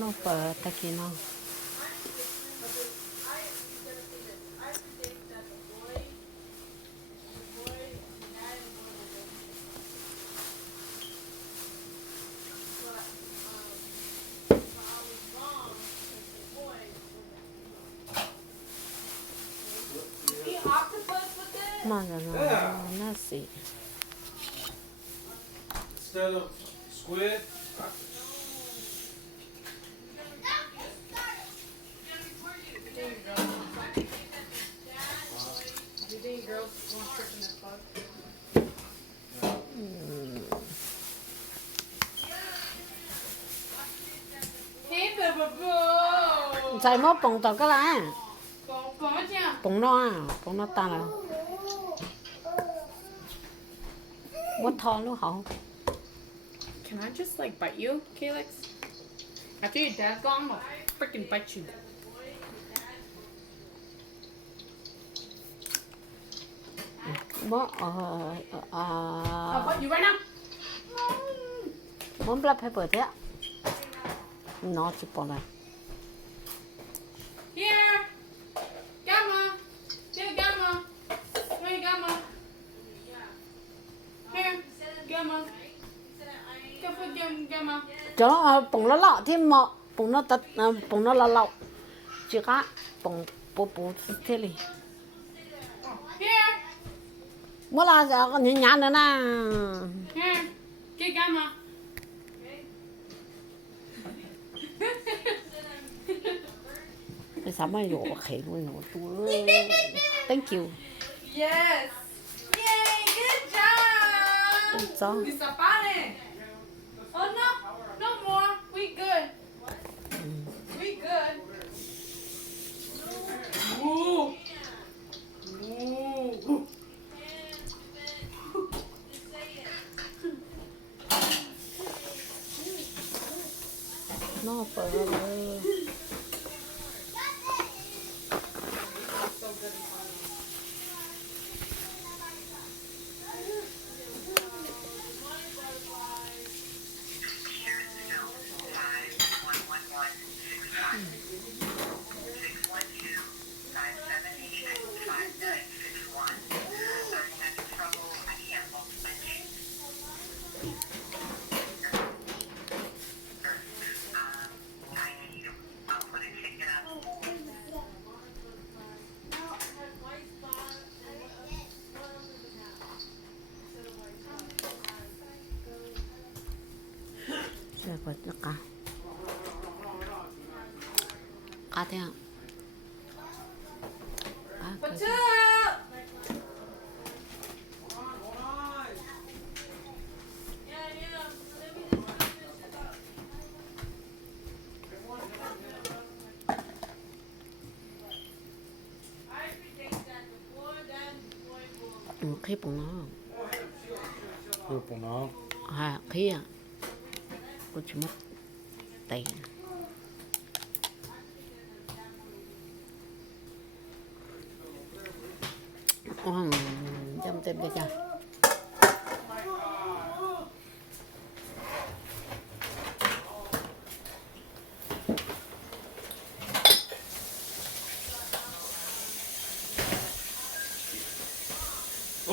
nó phở ta kia nó mà nó xị Instead of squid, chạy mốt bông tao cái lá bông nó ta là what thon luôn hả? Can I just like bite you, Calix? After your dad's gone, I'll freaking bite you. Mốt I'll bite you right now. món black pepper thế ạ nó chỉ bỏ này Here, Gamma. Here, Gamma. Here, Gamma. Here, Gamma. Come for Gamma. cho bông nó lọ thêm mọ bông nó tật bông nó lọ chỉ cá bông bố thế này Here, mua là giờ còn nhớ nhớ nữa nè here. Get Gamma. cái sao mà dỗ khỉ luôn nó chú thank you Yes. Yay, good job. sao Disapane. Oh no, no more. We good. We good. Ooh. Ooh. nó phở rồi bật nó cá thế ạ What's up? khi bụng nó group or no? khi à cô chỉ mất tiền chăm thêm cho cha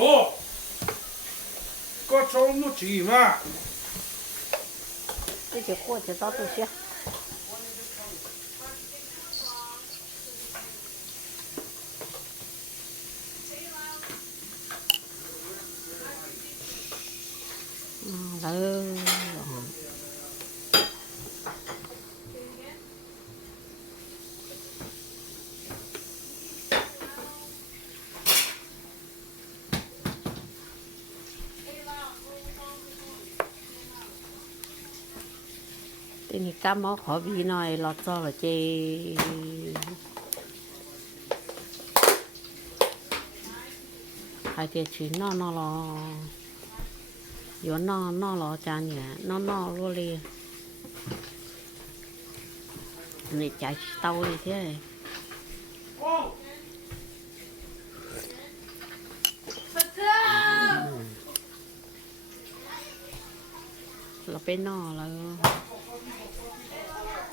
Oh! Có trống nó chỉ mà. cái chuyện của chị tao tôi xia rồi thì cá mó khó vì nói lọt cho là chê hai cái chỉ nó lo yếu nó lo cha nhỉ nó luôn đi này chạy tàu đi thế này là bên nó là